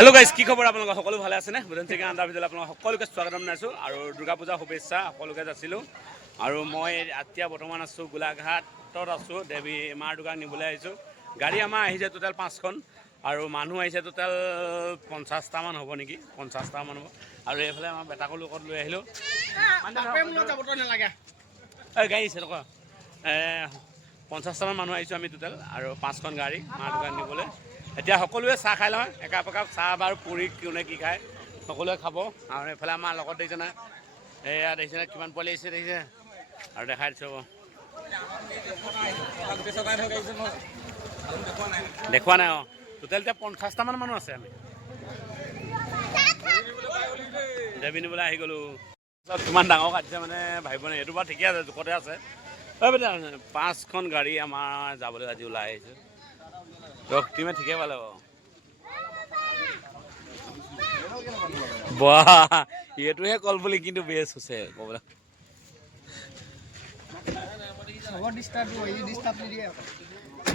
Hello' guys, কি খবৰ আপোনালোকৰ? সকলো ভালে আছেনে? বুধন চিকেন আণ্ডাৰ ভিতৰত আপোনালোকক সকলোকে স্বাগতম জনাইছোঁ আৰু দুৰ্গা পূজাৰ শুভেচ্ছা সকলোকে যাচিলোঁ। আৰু মই এতিয়া বৰ্তমান আছোঁ গোলাঘাটত আছোঁ, দেৱী মাৰ দোকান নিবলৈ আহিছোঁ। গাড়ী আমাৰ আহিছে টোটেল 5খন আৰু মানুহ আহিছে টোটেল 50টামান হ'ব নেকি, 50টামান হ'ব। আৰু এইফালে আমাৰ বেটাকো লগত লৈ আহিলোঁ। এই গাড়ী আহিছে নকয় 50টামান মানুহ আহিছোঁ আমি টোটেল আৰু 5খন গাড়ী মাৰ দোকান নিবলৈ। এতিয়া সকলোৱে চাহ খাই লয়, একাপ একাপ চাহ বাৰু পুৰি কোনে কি খায় সকলোৱে খাব। আৰু এইফালে আমাৰ লগত দেখিছে না, এয়া দেখিছে না কিমান পোৱালি আহিছে দেখিছে, আৰু দেখাই দিছোঁ দেখুওৱা নাই। অঁ, টোটেল এতিয়া 50টামান মানুহ আছে। আমি দেৱী নিবলৈ আহি গ'লোঁ। কিমান ডাঙৰ কাটিছে মানে ভাবিব নাই, এইটো বাৰু ঠিকে আছে, জোখতে আছে। 5খন গাড়ী আমাৰ যাবলৈ আজি ওলাই আহিছে। টিমে ঠিকে পালে বাৰু। বাহ, এইটোহে কল বুলি কিন্তু বেছ হৈছে ক'বলৈ।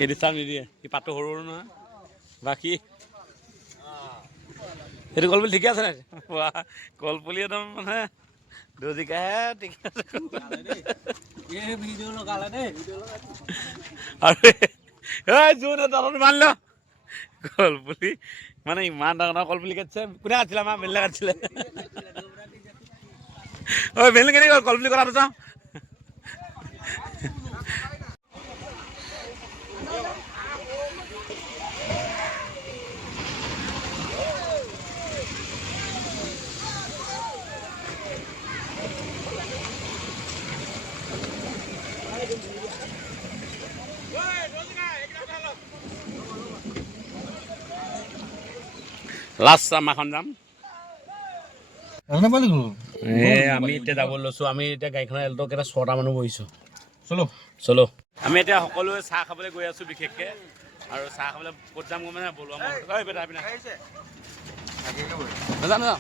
এই ডিষ্টাৰ্ব নিদিয়ে, সি পাতটো সৰু সৰু নহয়। বাকী সেইটো কল পুলি ঠিকে আছে নাই? কল পুলি একদম মানে দজিকাহে ঠিকে আছে। আৰু জোন তলত মানি ল কল পুলি মানে ইমান ডাঙৰ ডাঙৰ কল পুলি কাটিছে। কোনে কাটিছিলে? আমাৰ বেলেগ কাটিছিলে। ঐ বেলেগ কেনেকৈ গ'ল কল পুলি কটাটো চাওঁ। লাষ্ট আমাৰখন যাম। আমি এতিয়া যাব লৈছোঁ। আমি এতিয়া গাড়ীখনৰ এলটো কেইটা 6টা মানুহ বহিছোঁ। চলো আমি এতিয়া সকলোৱে চাহ খাবলৈ গৈ আছোঁ বিশেষকৈ। আৰু চাহ খাবলৈ ক'ত যাম গম মানে বলোৱা মই নাজানো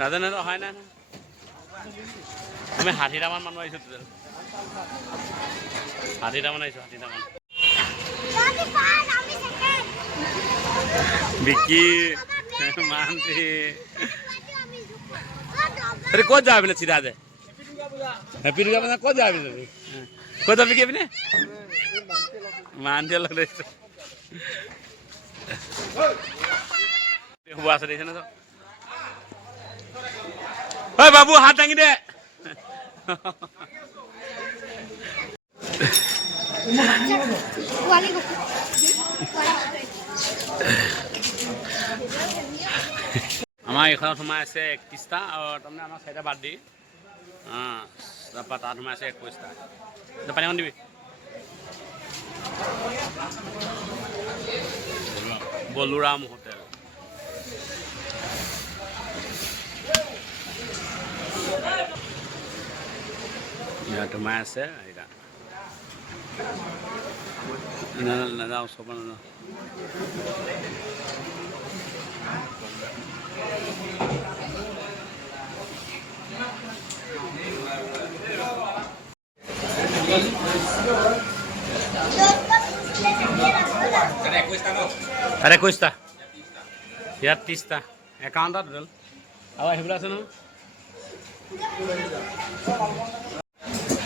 ৰাজেনত অহাই নাই। আমি 60টামান মানুহ আহিছোঁ টোটেল। 60টামান আহিছোঁ, 60টামান। বিকি মান্তি ক'ত যাবি বোলে চিধা যে হেপী দুৰ্গা পূজা ক'ত যাবি? ক'ত যাবি কি পিনে মান্তি লগ ধৰিছোঁ। শুব আছে দেখিছে ন? ঐ বাবু হাত দাঙি দে। আমাৰ এইখনত সোমাই আছে 31টা আৰু তাৰমানে আমাৰ 4টা বাদ দি তাৰপৰা তাত সোমাই আছে 21টা। পানীখন দিবি। বলোৰাম হোটেল। ইয়াত সোমাই আছে এইটা নাযাওঁ চব নাযাওঁ। তাৰে 21টা ইয়াত 30টা 51টা টোটেল আৰু আহিবলৈ আছে নহয়।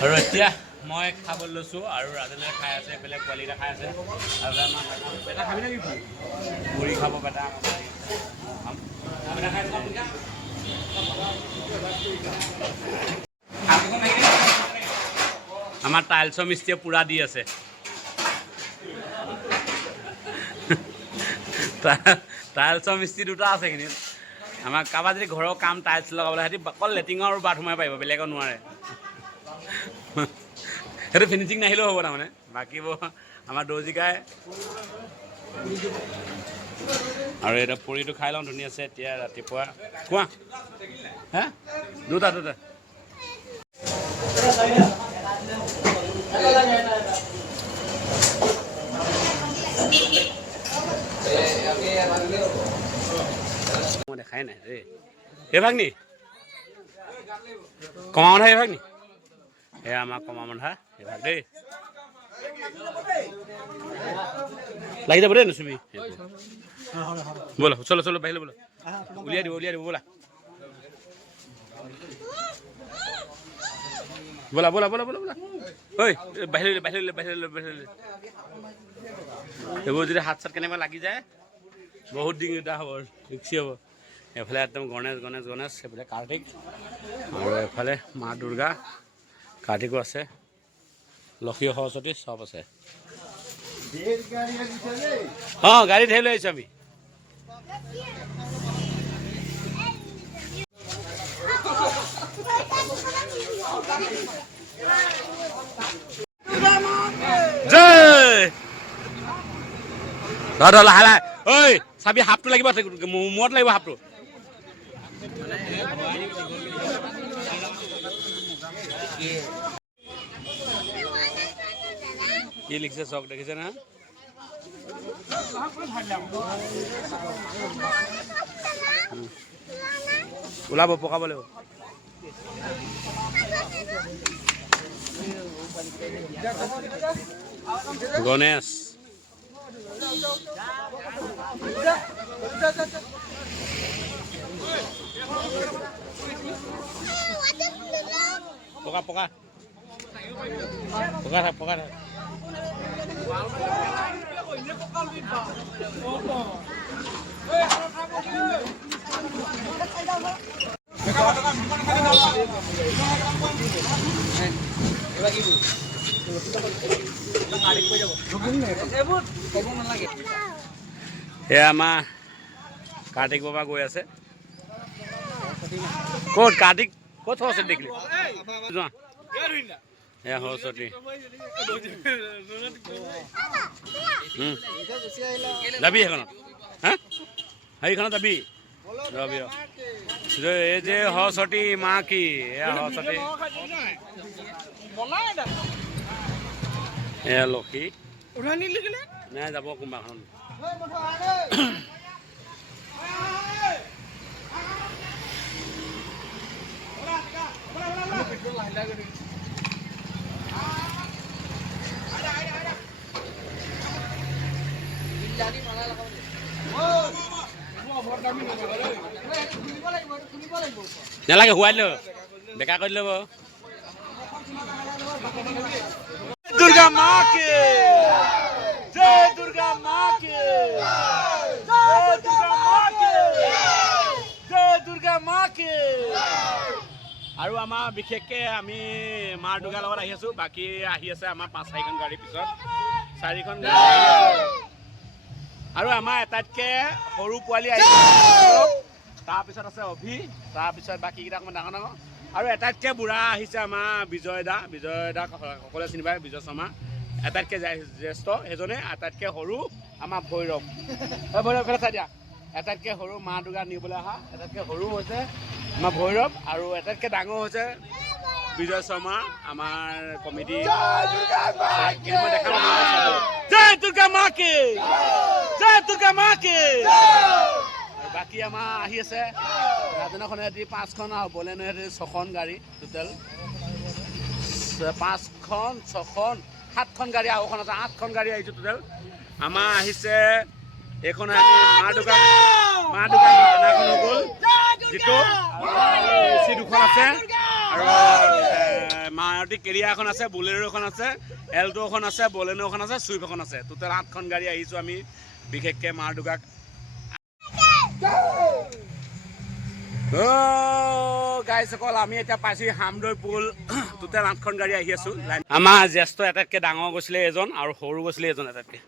আৰু এতিয়া মই খাবলৈ লৈছোঁ আৰু ৰাজেনে খাই আছে, বেলেগ পোৱালিকেইটা খাই আছে। আৰু আমাৰ বেটা খাবি নেকি? পুৰি খাব বেটা, আমাৰ টাইলছৰ মিস্ত্ৰীয়ে পূৰা দি আছে। টাইলছৰ মিস্ত্ৰী 2টা আছে এইখিনিত। আমাৰ কাৰোবাৰ যদি ঘৰৰ কাম টাইলছ লগাবলৈ সিহঁতি অকল লেট্ৰিনৰ আৰু বাথৰুমে পাৰিব, বেলেগত নোৱাৰে। সেইটো ফিনিচিং নাহিলেও হ'ব তাৰমানে। বাকীবোৰ আমাৰ দৰ্জিকাই আৰু এটা পুৰিটো খাই লওঁ ধুনীয়াছে। এতিয়া ৰাতিপুৱা কোৱা হে 2টা মই দেখাই নাই দেই। এইভাগ নি কমা মন্ধা এইভাগ নি? এয়া আমাৰ কমা মন্ধা এইভাগ দেই। লাগি যাব দেই নুচুবি ব'লা চলো চলো বাহিৰলৈ ব'লা উলিয়াই দিব ব'লা ব'লা ব'লা ব'লা ব'লা ব'লা ঐ বাহিৰলৈ এইবোৰ যদি হাত চাত কেনেকুৱা লাগি যায় বহুত ডিঙিটা হ'ব ৰিক্সি হ'ব এফালে একদম গণেশ এইফালে কাৰ্তিক আৰু এফালে মা দুৰ্গা কাৰ্তিকো আছে লক্ষী সৰস্বতী চব আছে অঁ গাড়ী ধেৰ লৈ আহিছোঁ আমি জয় লাহে লাহে ঐ চাবি হাফটো লাগিব মূৰত লাগিব হাফটো কি লিখিছে চক দেখিছে না ওলাব পকাব লাগিব গণেশ পকা পকা পকা থাক পকা থাক এয়া আমাৰ কাৰ্তিক বাবা গৈ আছে ক'ত কাৰ্তিক ক'ত সৰস্বতী দেখিলি যোৱা এয়া সৰস্বতী যাবি সেইখনত হা সেইখনত যাবি ৰবি এই যে সৰস্বতী মা কি এয়া সৰস্বতী এয়া লক্ষী নাই যাব কোনোবাখন নালাগে শুৱাই দিলো বেকা কৰি দিলো দুৰ্গা মা কি জয় দুৰ্গা মা কি জয় দুৰ্গা মা কি জয় দুৰ্গা মা কি আৰু আমাৰ বিশেষকৈ আমি মা দুৰ্গাৰ লগত আহি আছোঁ বাকী আহি আছে আমাৰ 5-4খন গাড়ীৰ পিছত 4খন গাড়ী আৰু আমাৰ এটাতকৈ সৰু পোৱালি আহিছে তাৰপিছত আছে অভি তাৰপিছত বাকীকেইটা অকণমান ডাঙৰ ডাঙৰ আৰু এটাতকৈ বুঢ়া আহিছে আমাৰ বিজয় দা সকলোৱে চিনি পায় বিজয় শৰ্মা এটাতকৈ জ্যেষ্ঠ সেইজনে আটাইতকৈ সৰু আমাৰ ভৈৰৱ ভৈৰৱ চাই দিয়া এটাতকৈ সৰু মা দুৰ্গা নিবলৈ অহা এটাতকৈ সৰু হৈছে আমাৰ ভৈৰৱ আৰু এটাতকৈ ডাঙৰ হৈছে বিজয় শৰ্মা আমাৰ কমিটি জয় দুৰ্গা মা কি জয় দুৰ্গা মা কি বাকী আমাৰ আহি আছে ৰাজনখনে 5খন আৰু বলেনো 6খন গাড়ী টোটেল 5খন 6খন 7খন গাড়ী আৰু এখন আছে 8খন গাড়ী আহিছে টোটেল আমাৰ আহিছে এইখন আমি মা দুৰ্গা এখন হৈ গ'ল যিটো এচি 2খন আছে আৰু মাৰুতি কেৰিয়া এখন আছে বুলেৰো এখন আছে এল্টো এখন আছে বলেনো এখন আছে চুইফ এখন আছে টোটেল 8খন গাড়ী আহিছোঁ আমি বিশেষকৈ মা দুৰ্গাক গাইসকল আমি এতিয়া পাইছোঁ হামদৈ পুল টোটেল 8খন গাড়ী আহি আছোঁ আমাৰ জ্যেষ্ঠ এটাতকৈ ডাঙৰ গৈছিলে এজন আৰু সৰু গৈছিলে এজন এটাতকৈ